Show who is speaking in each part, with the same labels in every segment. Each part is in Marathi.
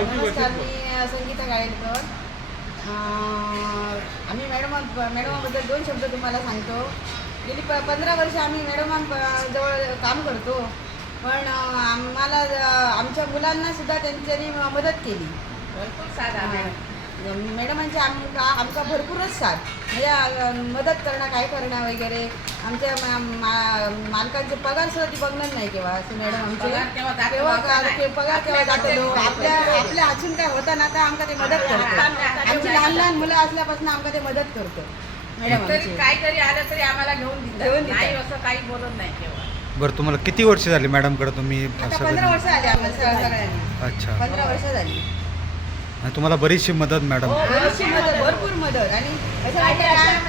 Speaker 1: नमस्कार मी संगीता गायलकर अं, आम्ही मॅडम मॅडमाबद्दल दोन शब्द तुम्हाला सांगतो. गेली प पंधरा वर्ष आम्ही मॅडमांजवळ काम करतो. पण आम्हाला आमच्या मुलांना सुद्धा त्यांच्यानी मदत केली.
Speaker 2: भरपूर
Speaker 1: अं, मॅडमांची आमका आमका भरपूरच साथ. म्हणजे मदत करणं काय करणं वगैरे. आमच्या मा- मा- मालकांचे पगार सुद्धा ती बघणार नाही केव्हा. असं मॅडम
Speaker 2: पगार
Speaker 1: आमचे
Speaker 2: केव्हा
Speaker 1: पगार केव्हा जातो
Speaker 2: आपल्याकडे
Speaker 1: आपल्या आपल्या हातून काय होता ना तर आमका ते मदत करतो. आमची लहान लहान मुलं असल्यापासून आमका ते मदत करतो. मॅडम
Speaker 2: तरी
Speaker 1: आमची.
Speaker 2: काहीतरी आलं तरी आम्हाला घेऊन
Speaker 1: घेऊन.
Speaker 2: नाही असं काही बोलत नाही केव्हा.
Speaker 3: बरं तुम्हाला किती वर्ष झाली मॅडमकडे तुम्ही
Speaker 1: आता
Speaker 3: असं
Speaker 1: पंधरा वर्ष आली आम्हाला सगळ्या- सगळ्यांनी.
Speaker 3: अच्छा.
Speaker 1: पंधरा वर्ष झाली.
Speaker 3: आणि तुम्हाला बरीचशी मदत मॅडम.
Speaker 1: बरीचशी मदत भरपूर मदत. आणि असं वाटतं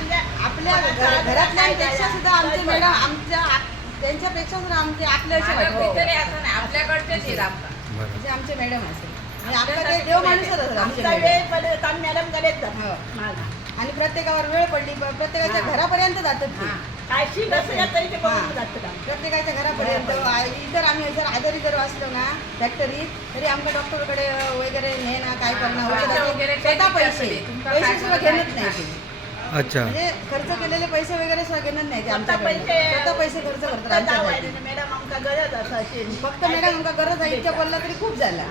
Speaker 1: का, आपल्या घर- घरातल्यांपेक्षा सुद्धा आमचे मॅडम आमच्या त्यांच्यापेक्षा सुद्धा आमचे आपले असे
Speaker 2: मागं
Speaker 1: वाटतं.
Speaker 2: काहीतरी असं नाही आपल्याकडचेच आहेत आमचा
Speaker 3: बरं.
Speaker 1: म्हणजे आमचे मॅडम असेल. म्हणजे आपला ते देव माणूसच असतात आमचे मॅडम. हो. आणि प्रत्येकावर वेळ पडली प्रत्येकाच्या घरापर्यंत जातात ते. प्रत्येकाच्या घरापर्यंत. इतर आम्ही जर आजारी जर असलो ना फॅक्टरीत तरी आमच्या डॉक्टरकडे वगैरे ने ना काय करणं
Speaker 2: वगैरे
Speaker 1: स्वतः पैसे. पैसे सुद्धा घेणंच नाही. ते.
Speaker 3: अच्छा.
Speaker 1: म्हणजे खर्च केलेले पैसे वगैरे सुद्धा घेणंच नाही ते
Speaker 4: स्वतः
Speaker 1: आमच्याकडे.
Speaker 4: पैसे-
Speaker 1: स्वतः पैसे खर्च करतात आमच्यासाठी.
Speaker 4: मॅडम आमका गरज असायची
Speaker 1: फक्त मॅडम आमका गरज आहे इतक्या बोलला तरी खूप झाला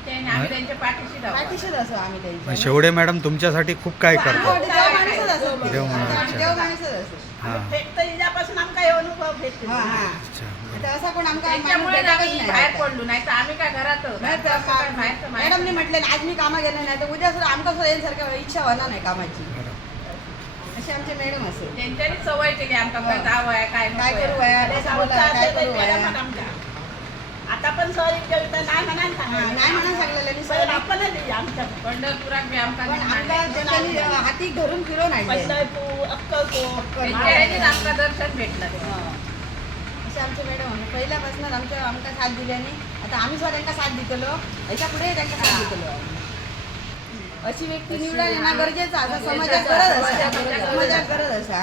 Speaker 2: पाठीशी धावतो.
Speaker 1: पाठीशीच असो आम्ही
Speaker 3: मग
Speaker 1: त्यांच्या
Speaker 3: शेवडे मॅडम तुमच्यासाठी खूप काय
Speaker 1: हो,
Speaker 3: करतात
Speaker 1: ते देव माणूसच असतात ते.
Speaker 3: देव माणूस,
Speaker 1: आमच्यासाठी
Speaker 3: अच्छा.
Speaker 1: देव माणूसच असतो
Speaker 3: हां
Speaker 4: फॅक्टरीपासून आमका हे अनुभव भेटतो
Speaker 1: हा हा
Speaker 3: अच्छा बरं.
Speaker 1: आता असा कोण आमका माणूस
Speaker 2: त्यांच्यामुळे
Speaker 1: भेटतच
Speaker 2: आम्ही
Speaker 1: नाही
Speaker 2: बाहेर. पडलो नाही तर आम्ही काय घरात आहोत.
Speaker 1: नाही तर
Speaker 2: असं काय बाहेरचं
Speaker 1: का-
Speaker 2: माहीत
Speaker 1: मॅडमने म्हटलं ना, आज मी कामा गेले नाही तर उद्या सुद्धा आमका सुद्धा यांसारखं इच्छा होणार नाही कामाची
Speaker 3: बरं.
Speaker 1: असे आमचे मॅडम असेल
Speaker 2: त्यांच्यानी सवय केली आमका
Speaker 1: हो.
Speaker 2: काय जावं आहे काय
Speaker 1: काय
Speaker 2: नको
Speaker 1: करू
Speaker 2: आहे.
Speaker 1: काय करू
Speaker 4: पण सॉरी नाही
Speaker 1: हा, नाही म्हणून सांगलेलं
Speaker 4: पण
Speaker 1: सर
Speaker 4: आपण आमच्या
Speaker 2: पंढरपुरात बी आमका
Speaker 1: पण
Speaker 2: नेणार
Speaker 1: आमका
Speaker 2: नाही.
Speaker 1: त्यांनी हाती धरून फिरवून आणले
Speaker 4: पंढरपूर अक्कलकोट
Speaker 2: त्यांच्या ह्यानीच आमका दर्शन भेटलं. ते.
Speaker 1: असे आमचे मॅडम आहे. पहिल्यापासूनच आमच्या आमका साथ दिल्याने आता आम्ही सुद्धा त्यांना साथ दितलो. ह्याच्या पुढे त्यांना साथ दितलो. अशी व्यक्ती निवडा येणं गरजेचं असं समाजात गरज असा समाजात गरज असा